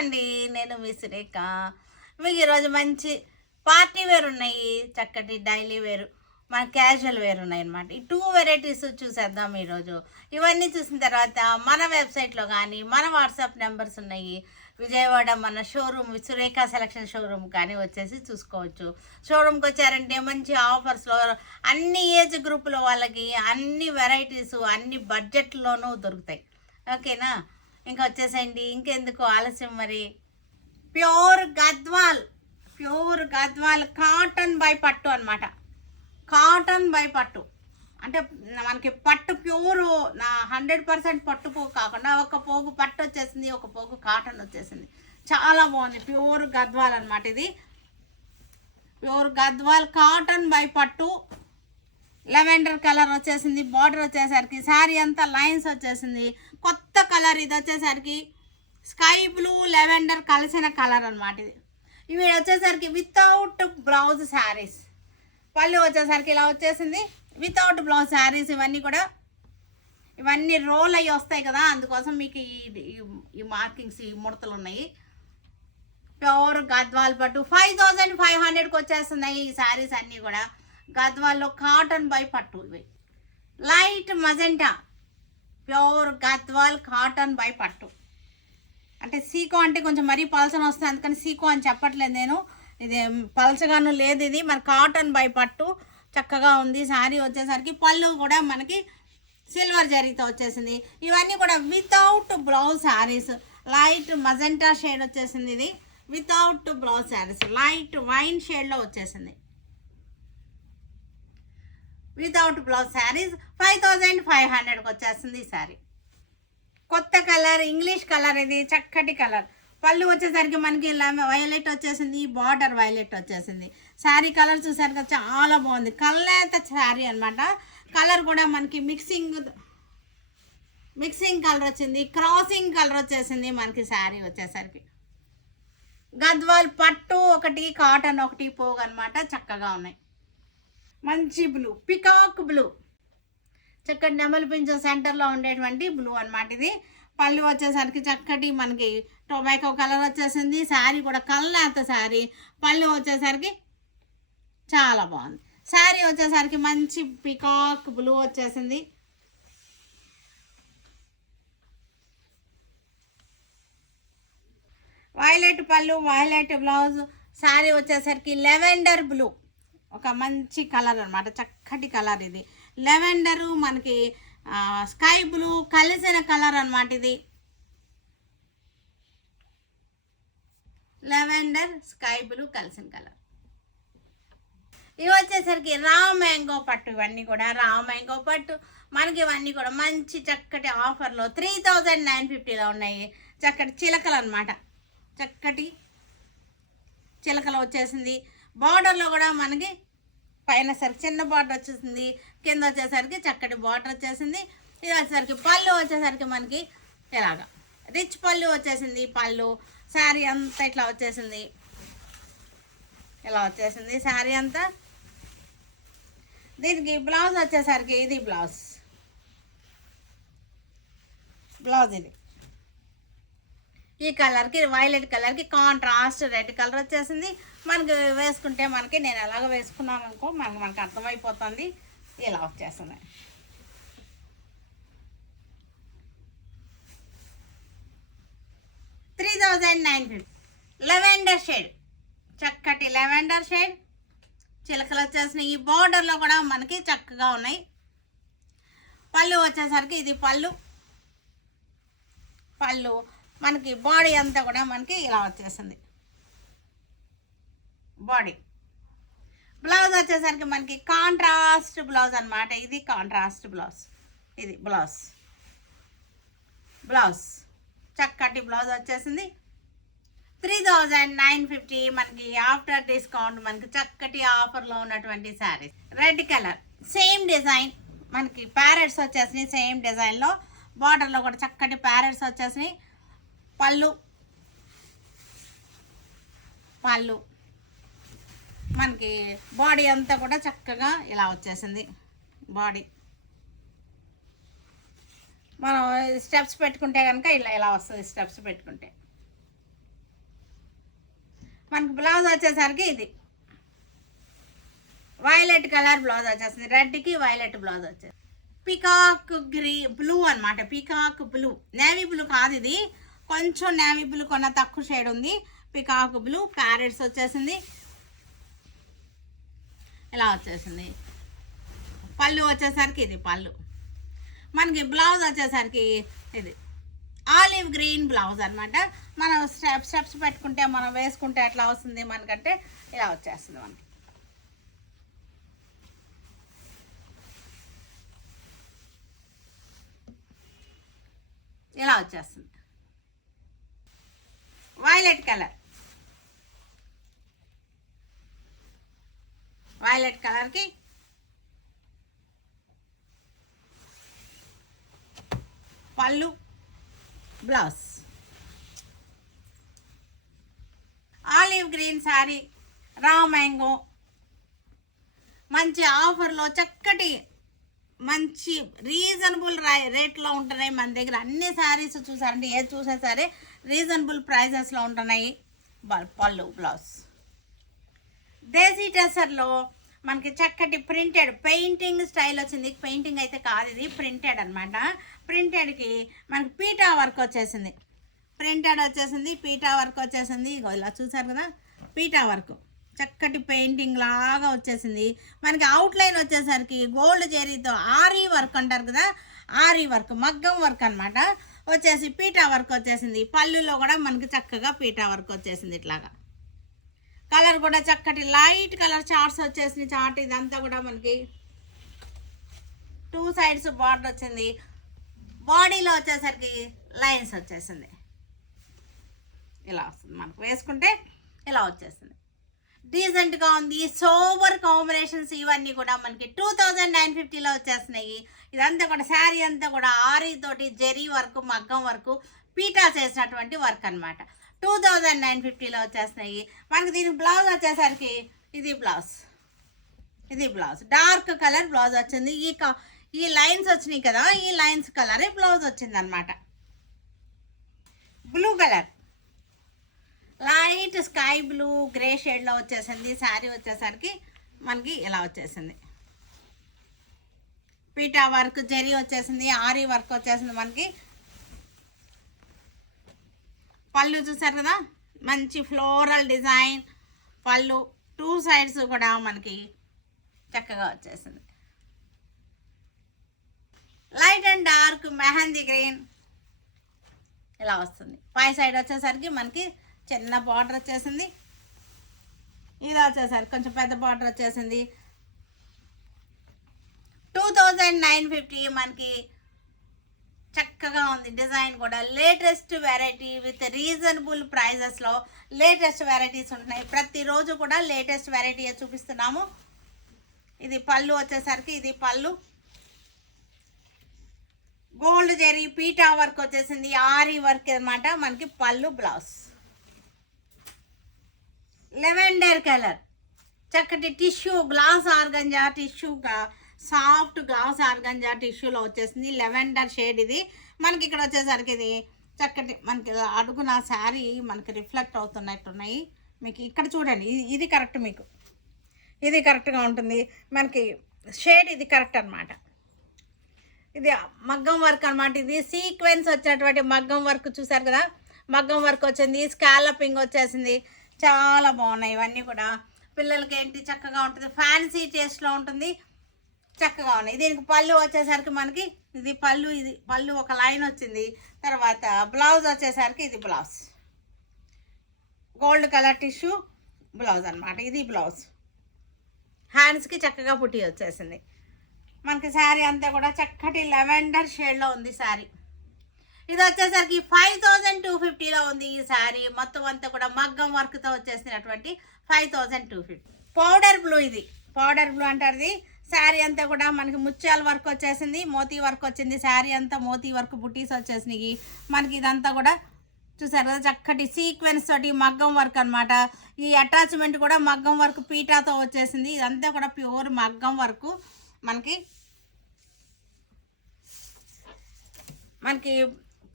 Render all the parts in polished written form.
అండి. నేను మీ సురేఖ. మీకు ఈరోజు మంచి పార్టీ వేర్ ఉన్నాయి, చక్కటి డైలీ వేర్, మన క్యాజువల్ వేర్ ఉన్నాయన్నమాట. ఈ 2 వెరైటీస్ చూసేద్దాం ఈరోజు. ఇవన్నీ చూసిన తర్వాత మన వెబ్సైట్లో కానీ, మన వాట్సాప్ నెంబర్స్ ఉన్నాయి. విజయవాడ మన షోరూమ్ సురేఖ సెలక్షన్ షోరూమ్ కానీ వచ్చేసి చూసుకోవచ్చు. షోరూమ్కి వచ్చారంటే మంచి ఆఫర్స్లో అన్ని ఏజ్ గ్రూపుల వాళ్ళకి అన్ని వెరైటీస్ అన్ని బడ్జెట్లోనూ దొరుకుతాయి. ఓకేనా? ఇంకా వచ్చేసేయండి, ఇంకెందుకు ఆలస్యం. మరి ప్యూర్ గద్వాల్ కాటన్ బై పట్టు అనమాట. కాటన్ బై పట్టు అంటే మనకి పట్టు ప్యూర్ 100% పట్టు పోగు కాకుండా ఒక పోగు పట్టు వచ్చేసింది, ఒక పోగు కాటన్ వచ్చేసింది. చాలా బాగుంది. ప్యూర్ గద్వాల్ అనమాట. ఇది ప్యూర్ గద్వాల్ కాటన్ బై పట్టు. లెవెండర్ కలర్ వచ్చేసింది. బార్డర్ వచ్చేసరికి శారీ అంతా లైన్స్ వచ్చేసింది. కొత్త కలర్ ఇది వచ్చేసరికి స్కై బ్లూ లెవెండర్ కలిసిన కలర్ అనమాట. ఇవి వచ్చేసరికి వితౌట్ బ్లౌజ్ శారీస్. పళ్ళు వచ్చేసరికి ఇలా వచ్చేసింది వితౌట్ బ్లౌజ్ శారీస్. ఇవన్నీ రోల్ అయ్యి వస్తాయి కదా, అందుకోసం మీకు ఈ మార్కింగ్స్, ఈ ముడతలు ఉన్నాయి. ప్యూర్ గద్వాల్ పట్టు 5500కి వచ్చేస్తున్నాయి ఈ శారీస్ అన్నీ కూడా. గద్వాల్లో కాటన్ బై పట్టు. ఇవి light magenta pure Gadwal cotton by పట్టు. అంటే సీకో అంటే కొంచెం మరీ పలచన వస్తుంది, అందుకని సీకో అని చెప్పట్లేదు నేను. ఇది పలచగాను లేదు, ఇది మన కాటన్ బై పట్టు చక్కగా ఉంది. శారీ వచ్చేసరికి పళ్ళు కూడా మనకి సిల్వర్ జరీతో వచ్చేసింది. ఇవన్నీ కూడా without blouse saris. Light magenta shade వచ్చేసింది. ఇది without blouse saris light wine షేడ్లో వచ్చేసింది. వితౌట్ బ్లౌజ్ శారీస్ 5500కి వచ్చేస్తుంది ఈ శారీ. కొత్త కలర్, ఇంగ్లీష్ కలర్, ఇది చక్కటి కలర్. పళ్ళు వచ్చేసరికి మనకి వైలెట్ వచ్చేసింది, బార్డర్ వైలెట్ వచ్చేసింది. శారీ కలర్ చూసారు చాలా బాగుంది. కల్లేత శారీ అనమాట. కలర్ కూడా మనకి మిక్సింగ్ కలర్ వచ్చింది, క్రాసింగ్ కలర్ వచ్చేసింది మనకి శారీ వచ్చేసరికి. గద్వాల్ పట్టు ఒకటి, కాటన్ ఒకటి పోగు అనమాట. చక్కగా ఉన్నాయి. మంచి బ్లూ, పికాక్ బ్లూ, చక్కటి నెమలి పింఛ సెంటర్లో ఉండేటువంటి బ్లూ అనమాట. ఇది పళ్ళు వచ్చేసరికి చక్కటి మనకి టొబాకో కలర్ వచ్చేసింది. శారీ కూడా కల్లేత శారీ. పళ్ళు వచ్చేసరికి చాలా బాగుంది. శారీ వచ్చేసరికి మంచి పికాక్ బ్లూ వచ్చేసింది. వైలెట్ పళ్ళు, వైలెట్ బ్లౌజ్. శారీ వచ్చేసరికి లెవెండర్ బ్లూ, ఒక మంచి కలర్ అనమాట. చక్కటి కలర్ ఇది. లెవెండరు మనకి స్కై బ్లూ కలిసిన కలర్ అనమాట. ఇది లెవెండర్ స్కై బ్లూ కలిసిన కలర్. ఇవి వచ్చేసరికి రా మ్యాంగో పట్టు. ఇవన్నీ కూడా రా మ్యాంగో పట్టు మనకి. ఇవన్నీ కూడా మంచి చక్కటి ఆఫర్లో 3950లో ఉన్నాయి. చక్కటి చిలకలు అనమాట. చక్కటి చిలకలు వచ్చేసింది. బార్డర్లో కూడా మనకి పైన సరికి చిన్న బార్డర్ వచ్చేసింది, కింద వచ్చేసరికి చక్కటి బార్డర్ వచ్చేసింది. ఇది వచ్చేసరికి పళ్ళు వచ్చేసరికి మనకి ఇలాగా రిచ్ పళ్ళు వచ్చేసింది. పళ్ళు శారీ అంతా ఇట్లా వచ్చేసింది, ఇలా వచ్చేసింది శారీ అంతా. దీనికి బ్లౌజ్ వచ్చేసరికి ఇది బ్లౌజ్ ఇది ఈ కలర్కి, వైలెట్ కలర్కి కాంట్రాస్ట్ రెడ్ కలర్ వచ్చేసింది. మనకి వేసుకుంటే మనకి నేను ఎలాగ వేసుకున్నాను అనుకో మనకి అర్థమైపోతుంది. ఇలా వచ్చేస్తుంది. లెవెండర్ షేడ్, చక్కటి లెవెండర్ షేడ్. చిలకలు వచ్చేసినాయి. ఈ బార్డర్లో కూడా మనకి చక్కగా ఉన్నాయి. పళ్ళు వచ్చేసరికి ఇది పళ్ళు మనకి. బాడీ అంతా కూడా మనకి ఇలా వచ్చేసింది బాడీ. బ్లౌజ్ వచ్చేసరికి మనకి కాంట్రాస్ట్ బ్లౌజ్ అనమాట. ఇది కాంట్రాస్ట్ బ్లౌజ్. ఇది బ్లౌజ్ చక్కటి బ్లౌజ్ వచ్చేసింది. 3950 మనకి ఆఫ్టర్ డిస్కౌంట్. మనకి చక్కటి ఆఫర్లో ఉన్నటువంటి saris. Red colour same design మనకి. ప్యారెట్స్ వచ్చేసినాయి సేమ్ డిజైన్లో. బార్డర్లో కూడా చక్కటి ప్యారెట్స్ వచ్చేసినాయి. పళ్ళు మనకి బాడీ అంతా కూడా చక్కగా ఇలా వచ్చేసింది. బాడీ మనం స్టెప్స్ పెట్టుకుంటే కనుక ఇలా వస్తుంది. స్టెప్స్ పెట్టుకుంటే మనకి బ్లౌజ్ వచ్చేసరికి ఇది వైలెట్ కలర్ బ్లౌజ్ వచ్చేస్తుంది, రెడ్కి వైలెట్ బ్లౌజ్ వచ్చేది. పికాక్ బ్లూ అనమాట, పికాక్ బ్లూ, నేవీ బ్లూ కాదు ఇది, కొంచెం నేవీ బ్లూ కొన్న తక్కువ షేడ్ ఉంది. పికాక్ బ్లూ ప్యారెట్స్ వచ్చేసింది, ఇలా వచ్చేసింది. పళ్ళు వచ్చేసరికి ఇది పళ్ళు. మనకి బ్లౌజ్ వచ్చేసరికి ఇది ఆలివ్ గ్రీన్ బ్లౌజ్ అనమాట. మనం స్టెప్స్ పెట్టుకుంటే మనం వేసుకుంటే ఎట్లా వస్తుంది మనకంటే ఇలా వచ్చేస్తుంది మనకి. ఇలా వచ్చేస్తుంది వైలెట్ కలర్, వైలెట్ కలర్కి పళ్ళు blouse. Olive green sari, raw mango, మంచి ఆఫర్లో చక్కటి మంచి రీజనబుల్ రేట్లో ఉంటున్నాయి మన దగ్గర. అన్ని శారీస్ చూసారంటే ఏది చూసా సరే రీజనబుల్ ప్రైజెస్లో ఉంటున్నాయి. పళ్ళు బ్లౌజ్. దేశీ టెసర్లో మనకి చక్కటి ప్రింటెడ్ పెయింటింగ్ స్టైల్ వచ్చింది. పెయింటింగ్ అయితే కాదు ఇది, ప్రింటెడ్ అనమాట. ప్రింటెడ్కి మనకి పీటా వర్క్ వచ్చేసింది, ప్రింటెడ్ వచ్చేసింది, పీటా వర్క్ వచ్చేసింది. ఇలా చూసారు కదా, పీటా వర్క్ చక్కటి పెయింటింగ్ లాగా వచ్చేసింది. మనకి అవుట్లైన్ వచ్చేసరికి గోల్డ్ జెరీతో ఆరీ వర్క్ అంటారు కదా, ఆరీ వర్క్ మగ్గం వర్క్ అనమాట వచ్చేసి పీటా వర్క్ వచ్చేసింది. పళ్ళులో కూడా మనకి చక్కగా పీటా వర్క్ వచ్చేసింది. ఇట్లాగా కలర్ కూడా చక్కటి లైట్ కలర్ చార్ట్స్ వచ్చేసింది. చార్ట్ ఇదంతా కూడా మనకి 2 సైడ్స్ బార్డర్ వచ్చింది. బాడీలో వచ్చేసరికి లైన్స్ వచ్చేసింది. ఇలా వస్తుంది మనకు, వేసుకుంటే ఇలా వచ్చేసింది. డీసెంట్గా ఉంది. సోబర్ కాంబినేషన్స్ ఇవన్నీ కూడా మనకి 2950లో వచ్చేస్తున్నాయి. ఇదంతా కూడా శారీ అంతా కూడా ఆరీ తోటి జెరీ వర్క్ మగ్గం వర్క్ పీటా చేసినటువంటి వర్క్ అనమాట. 2950లో వచ్చేస్తున్నాయి మనకి. దీనికి బ్లౌజ్ వచ్చేసరికి ఇది బ్లౌజ్, ఇది బ్లౌజ్ డార్క్ కలర్ బ్లౌజ్ వచ్చింది. ఈ లైన్స్ వచ్చినాయి కదా, ఈ లైన్స్ కలరే బ్లౌజ్ వచ్చింది అనమాట. Blue colour light sky blue grey షేడ్లో వచ్చేసింది. శారీ వచ్చేసరికి మనకి ఇలా వచ్చేసింది. పీటా వర్క్ జెరీ వచ్చేసింది, ఆరీ వర్క్ వచ్చేసింది మనకి. పళ్ళు చూసారు కదా, మంచి ఫ్లోరల్ డిజైన్ పళ్ళు, 2 సైడ్స్ కూడా మనకి చక్కగా వచ్చేసింది. Light and dark mehndi green ఇలా వస్తుంది. పై సైడ్ వచ్చేసరికి మనకి చిన్న బార్డర్ వచ్చేసింది. ఇది వచ్చేసరికి కొంచెం పెద్ద బార్డర్ వచ్చేసింది. 2950 మనకి చక్కగా ఉంది. డిజైన్ కూడా లేటెస్ట్ వెరైటీ విత్ రీజనబుల్ ప్రైజెస్లో లేటెస్ట్ వెరైటీస్ ఉంటున్నాయి. ప్రతిరోజు కూడా లేటెస్ట్ వెరైటీ చూపిస్తున్నాము. ఇది పళ్ళు వచ్చేసరికి ఇది పళ్ళు గోల్డ్ జెరీ పీటా వర్క్ వచ్చేసింది, ఆరీ వర్క్ అనమాట మనకి. పళ్ళు బ్లౌజ్ లెవెండర్ కలర్ చక్కటి టిష్యూ గ్లాస్ ఆర్గంజా టిష్యూగా సాఫ్ట్ గ్లాస్ ఆర్గంజా టిష్యూలో వచ్చేసింది. లెవెండర్ షేడ్ ఇది మనకి. ఇక్కడ వచ్చేసరికి ఇది చక్కటి మనకి అడుగున శారీ మనకి రిఫ్లెక్ట్ అవుతున్నట్టున్నాయి. మీకు ఇక్కడ చూడండి, ఇది కరెక్ట్, మీకు ఇది కరెక్ట్గా ఉంటుంది మనకి. షేడ్ ఇది కరెక్ట్ అనమాట. ఇది మగ్గం వర్క్ అనమాట. ఇది సీక్వెన్స్ వచ్చేటువంటి మగ్గం వర్క్ చూసారు కదా, మగ్గం వర్క్ వచ్చింది. స్కాలపింగ్ వచ్చేసింది. చాలా బాగున్నాయి ఇవన్నీ కూడా. పిల్లలకి ఏంటి చక్కగా ఉంటుంది, ఫ్యాన్సీ టేస్ట్లో ఉంటుంది, చక్కగా ఉన్నాయి. దీనికి పళ్ళు వచ్చేసరికి మనకి ఇది పళ్ళు, ఇది పళ్ళు ఒక లైన్ వచ్చింది. తర్వాత బ్లౌజ్ వచ్చేసరికి ఇది blouse gold colour tissue blouse అనమాట. ఇది బ్లౌజ్ హ్యాండ్స్కి చక్కగా పుట్టి వచ్చేసింది మనకి. శారీ అంతా కూడా చక్కటి లెవెండర్ షేడ్లో ఉంది శారీ. ఇది వచ్చేసరికి 5250లో ఉంది ఈ శారీ. మొత్తం అంతా కూడా మగ్గం వర్క్తో వచ్చేసినటువంటి 5250. పౌడర్ బ్లూ, ఇది పౌడర్ బ్లూ అంటారు. ఇది శారీ అంతా కూడా మనకి ముత్యాల వర్క్ వచ్చేసింది, మోతీ వర్క్ వచ్చింది. శారీ అంతా మోతీ వర్క్ బుటీస్ వచ్చేసినాయి మనకి. ఇదంతా కూడా చూసారు కదా చక్కటి సీక్వెన్స్ తోటి మగ్గం వర్క్ అనమాట. ఈ అటాచ్మెంట్ కూడా మగ్గం వర్క్ పీటాతో వచ్చేసింది. ఇదంతా కూడా ప్యూర్ మగ్గం వర్క్ మనకి.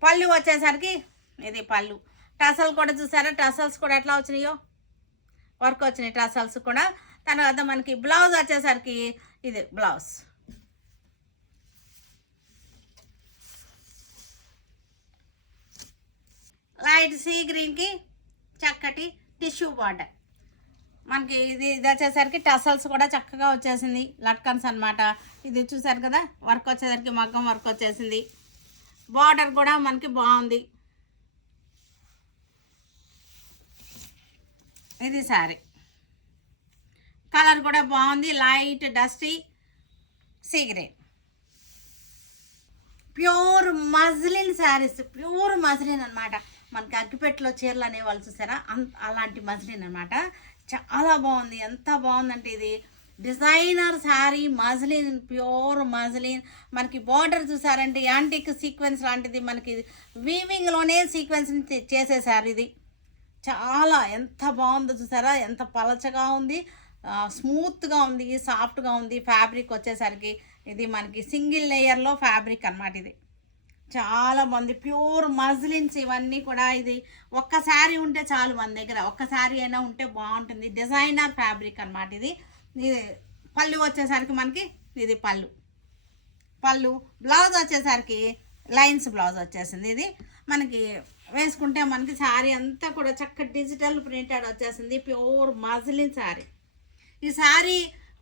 పళ్ళు వచ్చేసరికి ఇది పళ్ళు. టసల్ కూడా చూసారా, టసల్స్ కూడా ఎట్లా వచ్చినాయో వర్క్ వచ్చినాయి టసల్స్ కూడా. తర్వాత మనకి బ్లౌజ్ వచ్చేసరికి ఇది బ్లౌజ్ లైట్ సీ గ్రీన్కి చక్కటి టిష్యూ బార్డర్. మనకి ఇది వచ్చేసరికి టసల్స్ కూడా చక్కగా వచ్చేసింది, లట్కన్స్ అనమాట. ఇది చూసారు కదా, వర్క్ వచ్చేసరికి మగ్గం వర్క్ వచ్చేసింది. బార్డర్ కూడా మనకి బాగుంది. ఇది సారీ కలర్ కూడా బాగుంది, light dusty sea green. Pure muslin saris, pure muslin అనమాట. మనకి అగ్గిపెట్టలో చీరలు అనేవాళ్ళు చూసారా, అలాంటి మజ్లిన్ అనమాట. చాలా బాగుంది, ఎంత బాగుందంటే ఇది designer sari muslin, pure muslin. మనకి బార్డర్ చూసారంటే యాంటిక్ సీక్వెన్స్ లాంటిది, మనకి వీవింగ్లోనే సీక్వెన్స్ చేసేసారు. ఇది చాలా ఎంత బాగుందో చూసారా, ఎంత పలచగా ఉంది, స్మూత్గా ఉంది, సాఫ్ట్గా ఉంది. ఫ్యాబ్రిక్ వచ్చేసరికి ఇది మనకి సింగిల్ లేయర్లో ఫ్యాబ్రిక్ అనమాట. ఇది చాలా బాగుంది, ప్యూర్ మజ్లిన్స్ ఇవన్నీ కూడా. ఇది ఒక్క శారీ ఉంటే చాలు మన దగ్గర, ఒక్క శారీ అయినా ఉంటే బాగుంటుంది. డిజైనర్ ఫ్యాబ్రిక్ అనమాట. ఇది పళ్ళు వచ్చేసరికి మనకి ఇది పళ్ళు. బ్లౌజ్ వచ్చేసరికి లైన్స్ బ్లౌజ్ వచ్చేసింది. ఇది మనకి వేసుకుంటే మనకి శారీ అంతా కూడా చక్కటి డిజిటల్ ప్రింటెడ్ వచ్చేసింది, ప్యూర్ మజ్లిన్ శారీ. ఈ శారీ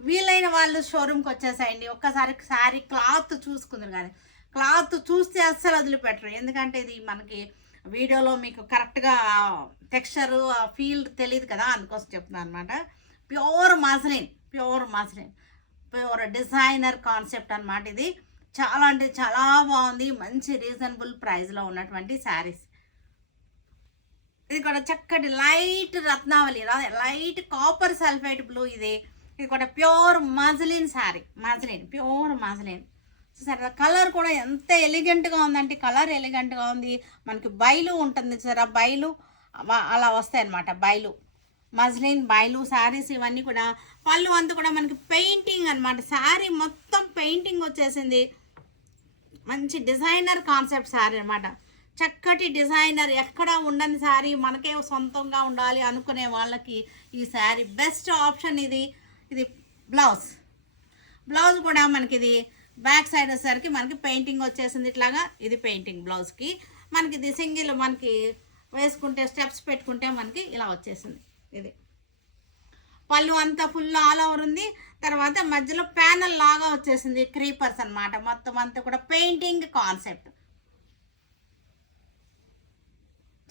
వీలైన వాళ్ళు షోరూమ్కి వచ్చేసాయండి. ఒక్కసారి శారీ క్లాత్ చూసుకుందరు, కానీ క్లాత్ చూస్తే అస్సలు వదిలిపెట్టరు. ఎందుకంటే ఇది మనకి వీడియోలో మీకు కరెక్ట్గా టెక్స్చరు ఫీల్ తెలియదు కదా, అందుకోసం చెప్తున్నాను అనమాట. Pure muslin, pure designer concept అనమాట. ఇది చాలా అంటే చాలా బాగుంది, మంచి రీజనబుల్ ప్రైస్లో ఉన్నటువంటి శారీస్. ఇది కూడా చక్కటి లైట్ రత్నావళి, లైట్ కాపర్ సల్ఫైడ్ బ్లూ. ఇది కూడా pure muslin sari, pure muslin. సరే కలర్ కూడా ఎంత ఎలిగెంట్గా ఉందంటే, కలర్ ఎలిగెంట్గా ఉంది. మనకి బైలు ఉంటుంది సరే, బైలు అలా వస్తాయి అన్నమాట. బైలు మజ్లిన్ బైలు శారీస్ ఇవన్నీ కూడా. పళ్ళు అంతా కూడా మనకి పెయింటింగ్ అనమాట. శారీ మొత్తం పెయింటింగ్ వచ్చేసింది. మంచి డిజైనర్ కాన్సెప్ట్ శారీ అనమాట. చక్కటి డిజైనర్, ఎక్కడ ఉండని శారీ, మనకే సొంతంగా ఉండాలి అనుకునే వాళ్ళకి ఈ శారీ బెస్ట్ ఆప్షన్. ఇది బ్లౌజ్ కూడా మనకి ఇది బ్యాక్ సైడ్ వచ్చేసరికి మనకి పెయింటింగ్ వచ్చేసింది ఇట్లాగా. ఇది పెయింటింగ్ బ్లౌజ్కి. మనకి ఇది సింగిల్ మనకి వేసుకుంటే స్టెప్స్ పెట్టుకుంటే మనకి ఇలా వచ్చేసింది. ఇది పళ్ళు అంతా ఫుల్ ఆల్ ఓవర్ ఉంది. తర్వాత మధ్యలో ప్యానల్ లాగా వచ్చేసింది, క్రీపర్స్ అనమాట. మొత్తం అంతా కూడా పెయింటింగ్ కాన్సెప్ట్.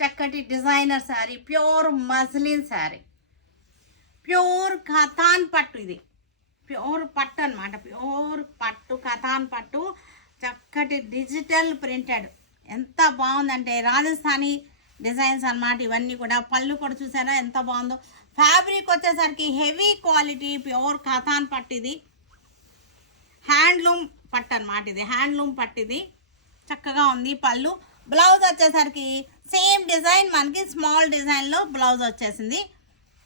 చక్కటి designer sari, pure muslin sari, pure katan పట్టు. ఇది ప్యూర్ పట్టు అనమాట, ప్యూర్ పట్టు, కథాన్ పట్టు. చక్కటి డిజిటల్ ప్రింటెడ్, ఎంత బాగుందంటే రాజస్థానీ డిజైన్స్ అనమాట ఇవన్నీ కూడా. పళ్ళు కూడా చూసారా ఎంత బాగుందో. ఫ్యాబ్రిక్ వచ్చేసరికి హెవీ క్వాలిటీ ప్యూర్ కథాన్ పట్టు. ఇది హ్యాండ్లూమ్ పట్టు అనమాట. ఇది హ్యాండ్లూమ్ పట్టు. ఇది చక్కగా ఉంది. పళ్ళు బ్లౌజ్ వచ్చేసరికి సేమ్ డిజైన్ మనకి స్మాల్ డిజైన్లో బ్లౌజ్ వచ్చేసింది.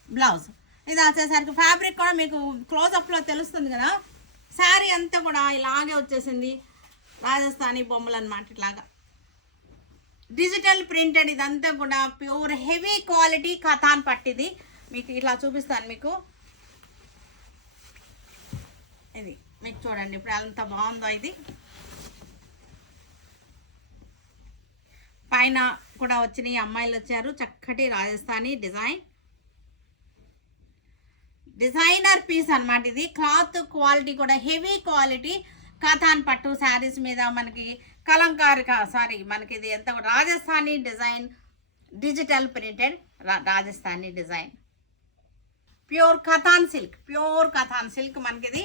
బ్లౌజ్ ఇది వచ్చేసరికి ఫ్యాబ్రిక్ కూడా మీకు క్లోజప్లో తెలుస్తుంది కదా. శారీ అంతా కూడా ఇలాగే వచ్చేసింది, రాజస్థానీ బొమ్మలు అనమాట. ఇట్లాగా డిజిటల్ ప్రింటెడ్, ఇదంతా కూడా ప్యూర్ హెవీ క్వాలిటీ కథాన్ పట్టిది. మీకు ఇట్లా చూపిస్తాను మీకు. ఇది మీకు చూడండి ఇప్పుడు ఎంత బాగుందో. ఇది పైన కూడా వచ్చినాయి, అమ్మాయిలు వచ్చారు. చక్కటి రాజస్థానీ డిజైనర్ పీస్ అనమాట. ఇది క్లాత్ క్వాలిటీ కూడా హెవీ క్వాలిటీ కథాన్ పట్టు శారీస్ మీద మనకి కలంకారీ మనకి ఇది ఎంత Rajasthani design, digital printed Rajasthani design. Pure katan silk మనకి ఇది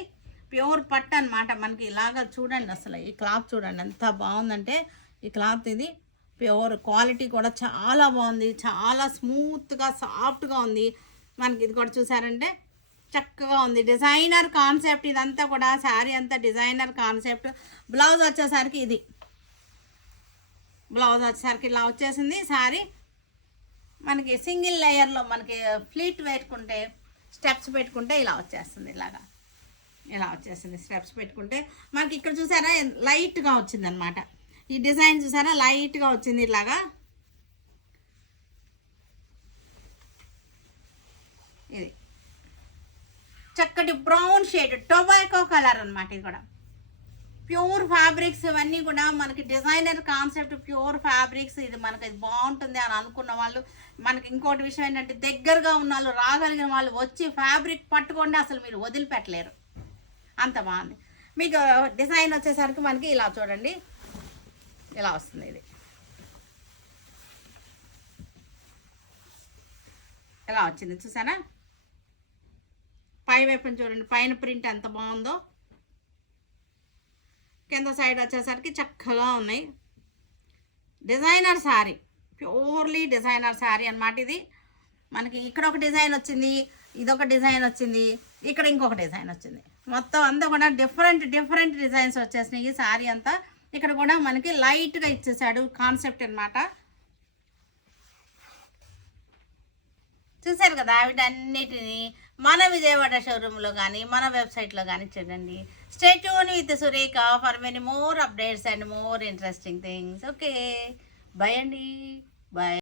ప్యూర్ పట్టు అనమాట. మనకి ఇలాగా చూడండి, అసలు ఈ క్లాత్ చూడండి ఎంత బాగుందంటే. ఈ క్లాత్ ఇది ప్యూర్ క్వాలిటీ కూడా చాలా బాగుంది, చాలా స్మూత్గా సాఫ్ట్గా ఉంది. మనకి ఇది కూడా చూసారంటే చక్కగా ఉంది. డిజైనర్ కాన్సెప్ట్ ఇదంతా కూడా. శారీ అంతా డిజైనర్ కాన్సెప్ట్. బ్లౌజ్ వచ్చేసరికి ఇది ఇలా వచ్చేసింది. శారీ మనకి సింగిల్ లేయర్లో మనకి ఫ్లీట్ పెట్టుకుంటే, స్టెప్స్ పెట్టుకుంటే ఇలా వచ్చేస్తుంది. ఇలా వచ్చేసింది స్టెప్స్ పెట్టుకుంటే. మనకి ఇక్కడ చూసారా లైట్గా వచ్చింది అనమాట. ఈ డిజైన్ చూసారా లైట్గా వచ్చింది ఇలాగా. ఇది చక్కటి బ్రౌన్ షేడ్ టొబాకో కలర్ అనమాట. ఇది కూడా ప్యూర్ ఫ్యాబ్రిక్స్. ఇవన్నీ కూడా మనకి డిజైనర్ కాన్సెప్ట్ ప్యూర్ ఫ్యాబ్రిక్స్. ఇది మనకి బాగుంటుంది అని అనుకున్న వాళ్ళు, మనకి ఇంకోటి విషయం ఏంటంటే దగ్గరగా ఉన్న వాళ్ళు, రాగలిగిన వాళ్ళు వచ్చి ఫ్యాబ్రిక్ పట్టుకోండి, అసలు మీరు వదిలిపెట్టలేరు, అంత బాగుంది. మీకు డిజైన్ వచ్చేసరికి మనకి ఇలా చూడండి, ఇలా వస్తుంది. ఇది ఇలా వచ్చింది చూసానా. పై వైపున చూడండి, పైన ప్రింట్ ఎంత బాగుందో. కింద సైడ్ వచ్చేసరికి చక్కగా ఉన్నాయి. Designer sari, purely designer sari అనమాట. ఇది మనకి ఇక్కడ ఒక డిజైన్ వచ్చింది, ఇదొక డిజైన్ వచ్చింది, ఇక్కడ ఇంకొక డిజైన్ వచ్చింది. మొత్తం అంతా కూడా డిఫరెంట్ డిజైన్స్ వచ్చేసినాయి ఈ శారీ అంతా. ఇక్కడ కూడా మనకి లైట్గా ఇచ్చేసాడు కాన్సెప్ట్ అనమాట. చూసారు కదా, వీటన్నిటిని మన విజయవాడ షోరూంలో కానీ మన వెబ్సైట్లో కానీ చూడండి. Stay tune with Surekha for many more updates and more interesting things. Okay, bye అండి, బాయ్.